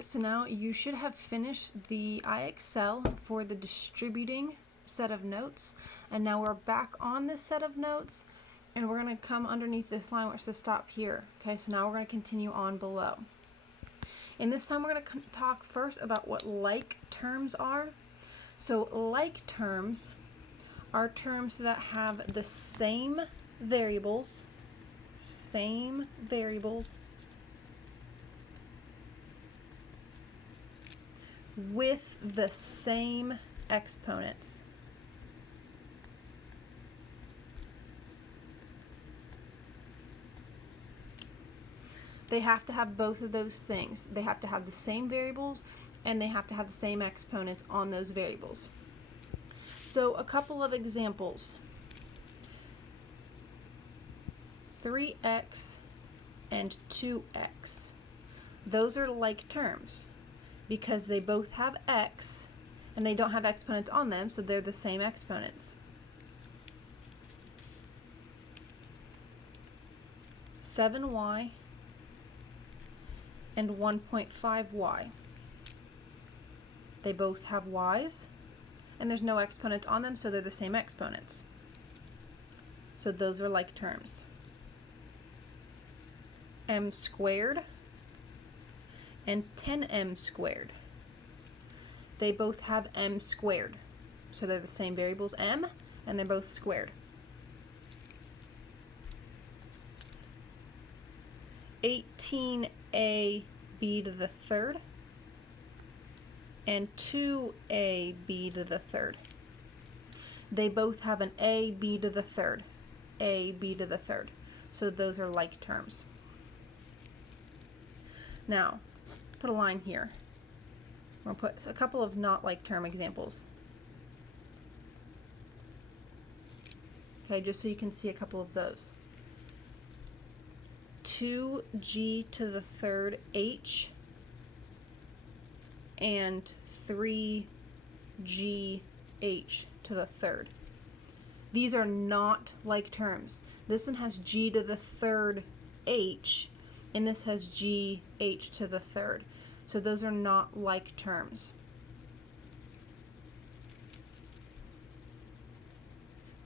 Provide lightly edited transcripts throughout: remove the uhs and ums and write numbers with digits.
So now you should have finished the IXL for the distributing set of notes, and now we're back on this set of notes, and we're going to come underneath this line where it says stop here. Okay, so now we're going to continue on below. And this time we're going to talk first about what like terms are. So like terms are terms that have the same variables with the same exponents. They have to have both of those things. They have to have the same variables and they have to have the same exponents on those variables. So a couple of examples. 3x and 2x. Those are like terms because they both have x and they don't have exponents on them, so they're the same exponents. 7y and 1.5y. They both have y's and there's no exponents on them, so they're the same exponents. So those are like terms. M squared and 10m squared. They both have m squared, so they're the same variables, m, and they're both squared. 18ab to the third and 2ab to the third. They both have an ab to the third, ab to the third, so those are like terms. Now, put a line here. I'm going to put a couple of not like term examples. Okay, just so you can see a couple of those. 2g to the third h and 3gh to the third. These are not like terms. This one has g to the third h, and this has gh to the third. So those are not like terms.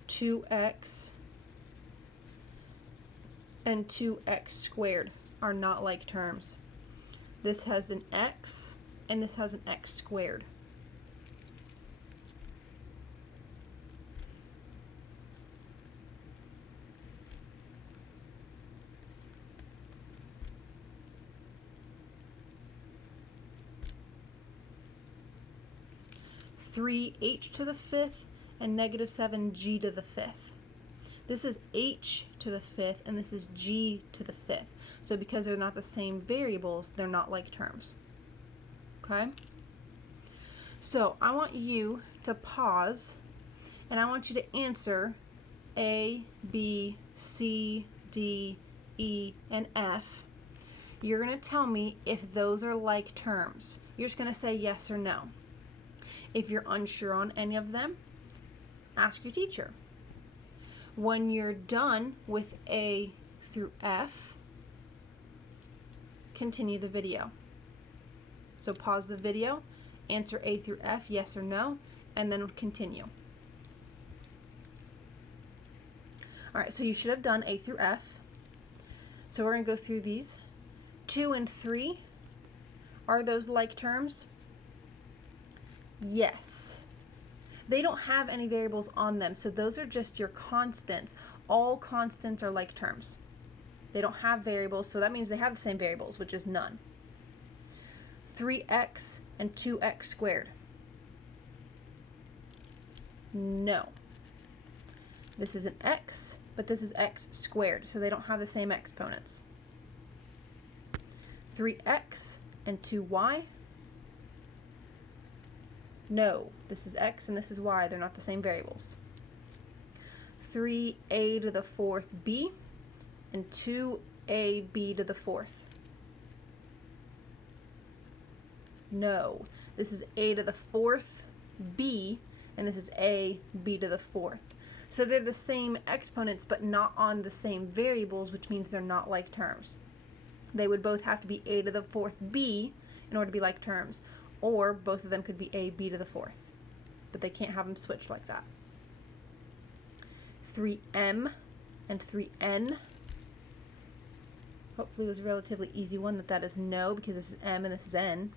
(2x) and 2x squared are not like terms. This has an x and this has an x squared. (3h to the fifth and (7g to the fifth). This is h to the fifth and this is g to the fifth. So because they're not the same variables, they're not like terms. Okay? So I want you to pause and I want you to answer A, B, C, D, E, and F. You're going to tell me if those are like terms. You're just going to say yes or no. If you're unsure on any of them, ask your teacher. When you're done with A through F, continue the video. So pause the video, answer A through F, yes or no, and then continue. Alright, so you should have done A through F. So we're going to go through these. 2 and 3, are those like terms? Yes. They don't have any variables on them, so those are just your constants. All constants are like terms. They don't have variables, so that means they have the same variables, which is none. 3x and 2x squared. No. This is an x, but this is x squared, so they don't have the same exponents. 3x and 2y. No, this is x and this is y. They're not the same variables. 3a to the fourth b and 2ab to the fourth. No, this is a to the fourth b and this is a b to the fourth. So they're the same exponents but not on the same variables, which means they're not like terms. They would both have to be a to the fourth b in order to be like terms. Or both of them could be a b to the fourth. But they can't have them switched like that. 3m and 3n. Hopefully it was a relatively easy one that is no, because this is m and this is n.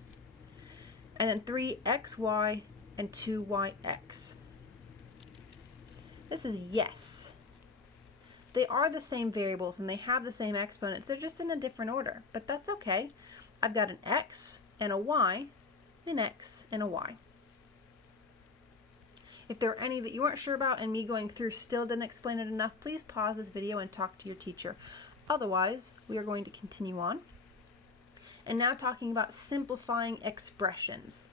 And then 3xy and 2yx. This is yes. They are the same variables and they have the same exponents. They're just in a different order, but that's okay. I've got an x and a y, an x and a y. If there are any that you weren't sure about and me going through still didn't explain it enough, please pause this video and talk to your teacher. Otherwise, we are going to continue on. And now talking about simplifying expressions.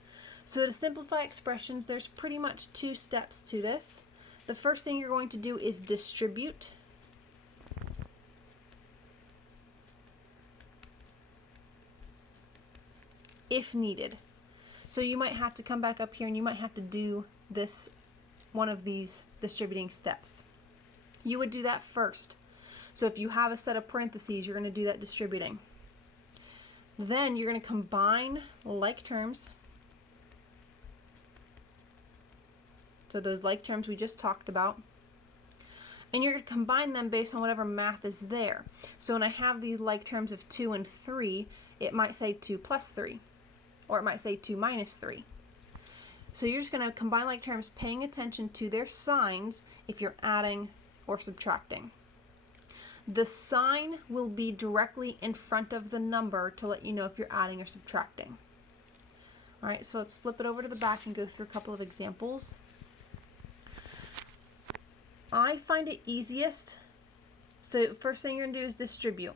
So to simplify expressions, there's pretty much two steps to this. The first thing you're going to do is distribute. If needed. So you might have to come back up here and you might have to do this, one of these distributing steps. You would do that first. So if you have a set of parentheses, you're going to do that distributing. Then you're going to combine like terms. So those like terms we just talked about. And you're going to combine them based on whatever math is there. So when I have these like terms of 2 and 3, it might say 2 plus 3. Or it might say 2 minus 3. So you're just going to combine like terms, paying attention to their signs if you're adding or subtracting. The sign will be directly in front of the number to let you know if you're adding or subtracting. Alright, so let's flip it over to the back and go through a couple of examples. I find it easiest, so first thing you're going to do is distribute.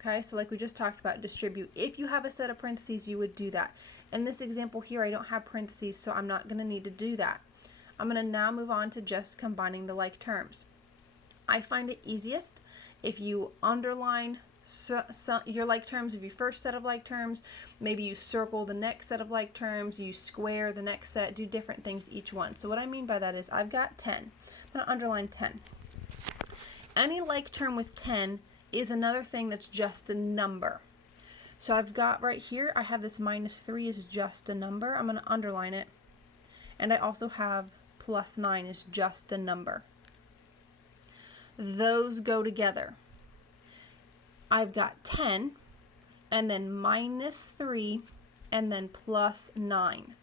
Okay, so like we just talked about, distribute. If you have a set of parentheses, you would do that. In this example here, I don't have parentheses, so I'm not going to need to do that. I'm going to now move on to just combining the like terms. I find it easiest if you underline your like terms of your first set of like terms, maybe you circle the next set of like terms, you square the next set, do different things each one. So what I mean by that is I've got 10. I'm going to underline 10. Any like term with 10 is another thing that's just a number. So I've got right here, I have this minus 3 is just a number. I'm going to underline it. And I also have plus 9 is just a number. Those go together. I've got 10 and then minus 3 and then plus 9.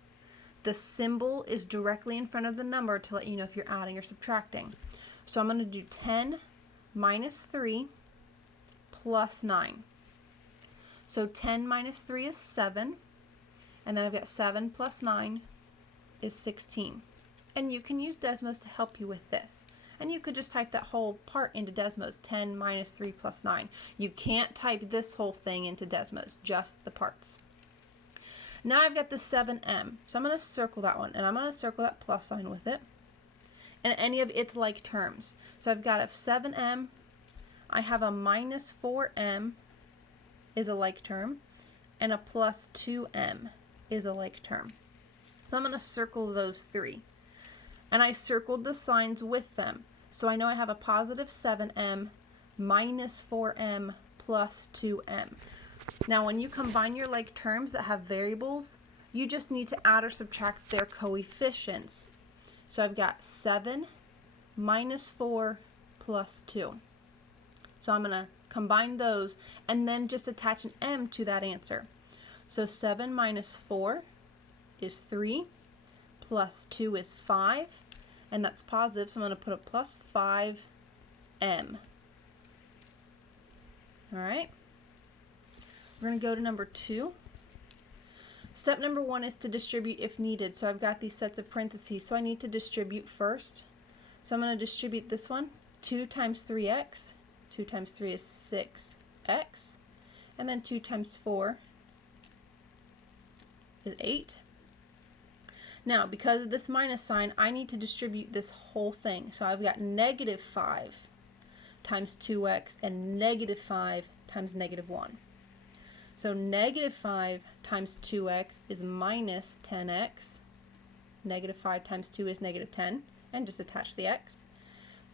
The symbol is directly in front of the number to let you know if you're adding or subtracting. So I'm going to do 10 minus 3 plus 9. So 10 minus 3 is 7, and then I've got 7 plus 9 is 16. And you can use Desmos to help you with this. And you could just type that whole part into Desmos, 10 minus 3 plus 9. You can't type this whole thing into Desmos, just the parts. Now I've got the 7m, so I'm going to circle that one, and I'm going to circle that plus sign with it, and any of its like terms. So I've got a 7m, I have a minus 4m is a like term, and a plus 2m is a like term. So I'm going to circle those three. And I circled the signs with them. So I know I have a positive 7m minus 4m plus 2m. Now when you combine your like terms that have variables, you just need to add or subtract their coefficients. So I've got 7 minus 4 plus 2. So I'm going to combine those and then just attach an m to that answer. So 7 minus 4 is 3, plus 2 is 5, and that's positive, so I'm going to put a plus 5m. Alright, we're going to go to number 2. Step number 1 is to distribute if needed. So I've got these sets of parentheses, so I need to distribute first. So I'm going to distribute this one, 2 times 3x. 2 times 3 is 6x, and then 2 times 4 is 8. Now, because of this minus sign, I need to distribute this whole thing. So I've got negative 5 times 2x and negative 5 times negative 1. So negative 5 times 2x is minus 10x. Negative 5 times 2 is negative 10, and just attach the x.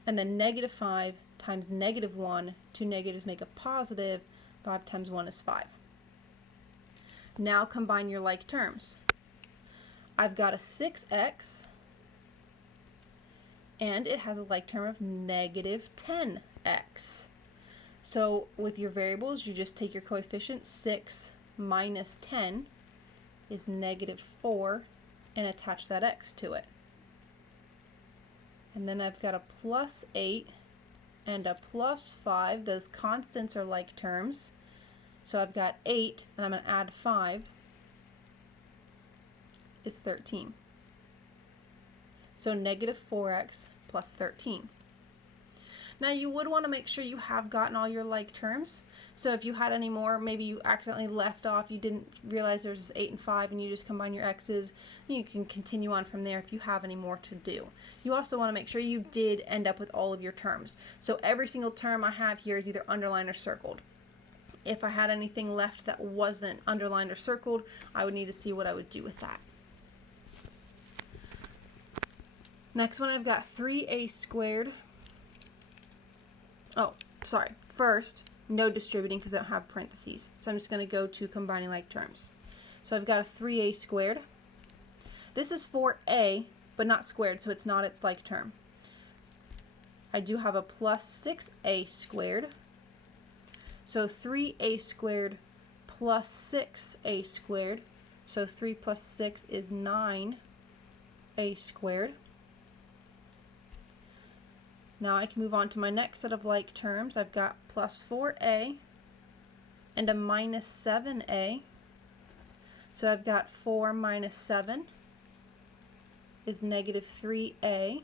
And then negative 5 times negative 1, two negatives make a positive, 5 times 1 is 5. Now combine your like terms. I've got a 6x, and it has a like term of negative 10x. So with your variables, you just take your coefficient. 6 minus 10 is negative 4, and attach that x to it. And then I've got a plus 8 and a plus 5. Those constants are like terms. So I've got 8, and I'm going to add 5, is 13. So negative 4x plus 13. Now you would want to make sure you have gotten all your like terms. So if you had any more, maybe you accidentally left off, you didn't realize there's 8 and 5, and you just combine your x's, you can continue on from there if you have any more to do. You also want to make sure you did end up with all of your terms. So every single term I have here is either underlined or circled. If I had anything left that wasn't underlined or circled, I would need to see what I would do with that. Next one, I've got 3a squared. Oh, sorry. First, no distributing because I don't have parentheses. So I'm just going to go to combining like terms. So I've got a 3a squared. This is 4a, but not squared, so it's not its like term. I do have a plus 6a squared. So 3a squared plus 6a squared. So 3 plus 6 is 9a squared. Now I can move on to my next set of like terms. I've got plus 4a and a minus 7a. So I've got 4 minus 7 is negative 3a.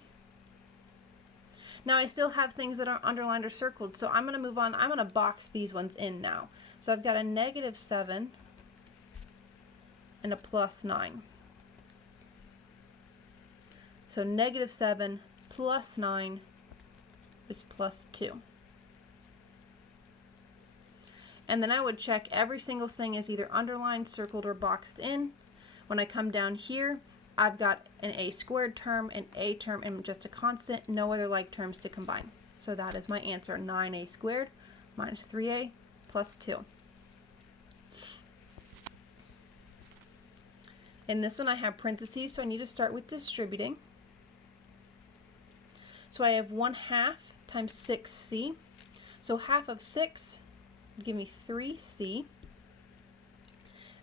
Now I still have things that are underlined or circled, so I'm going to move on. I'm going to box these ones in now. So I've got a negative 7 and a plus 9. So negative 7 plus 9 is plus 2. And then I would check every single thing is either underlined, circled, or boxed in. When I come down here, I've got an a squared term, an a term, and just a constant, no other like terms to combine. So that is my answer, 9a squared minus 3a plus 2. In this one I have parentheses, so I need to start with distributing. So I have 1/2 times 6c. So half of 6 would give me 3c.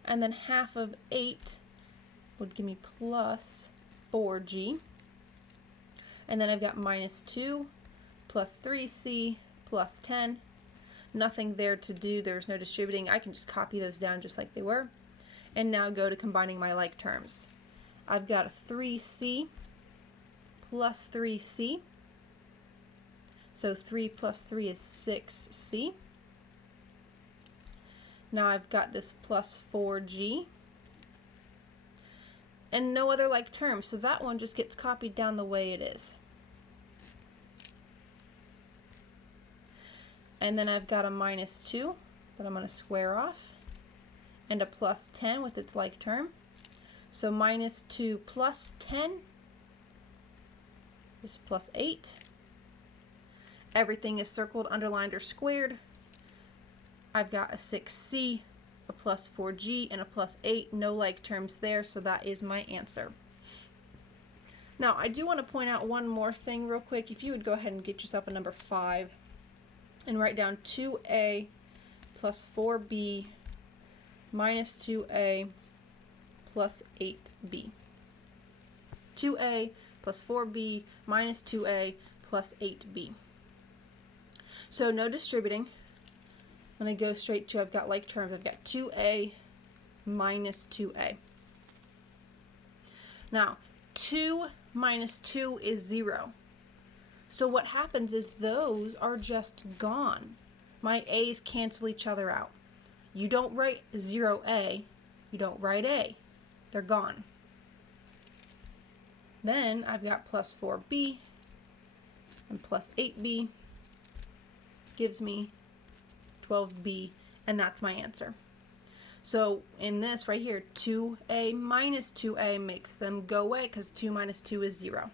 And then half of 8 would give me plus 4g. And then I've got minus 2 plus 3c plus 10. Nothing there to do. There's no distributing. I can just copy those down just like they were. And now go to combining my like terms. I've got a 3c plus 3c. So 3 plus 3 is 6c. Now I've got this plus 4g. And no other like terms, so that one just gets copied down the way it is. And then I've got a minus 2 that I'm going to square off, and a plus 10 with its like term. So minus 2 plus 10 is plus 8. Everything is circled, underlined, or squared. I've got a 6c, a plus 4g, and a plus 8. No like terms there, so that is my answer. Now, I do want to point out one more thing real quick. If you would go ahead and get yourself a number 5 and write down 2a plus 4b minus 2a plus 8b. 2a plus 4b minus 2a plus 8b. So no distributing. I'm going to go straight to, I've got like terms. I've got 2a minus 2a. Now, 2 minus 2 is 0. So what happens is those are just gone. My a's cancel each other out. You don't write 0a, you don't write a. They're gone. Then I've got plus 4b and plus 8b gives me 12b, and that's my answer. So in this right here, 2a minus 2a makes them go away because 2 minus 2 is 0.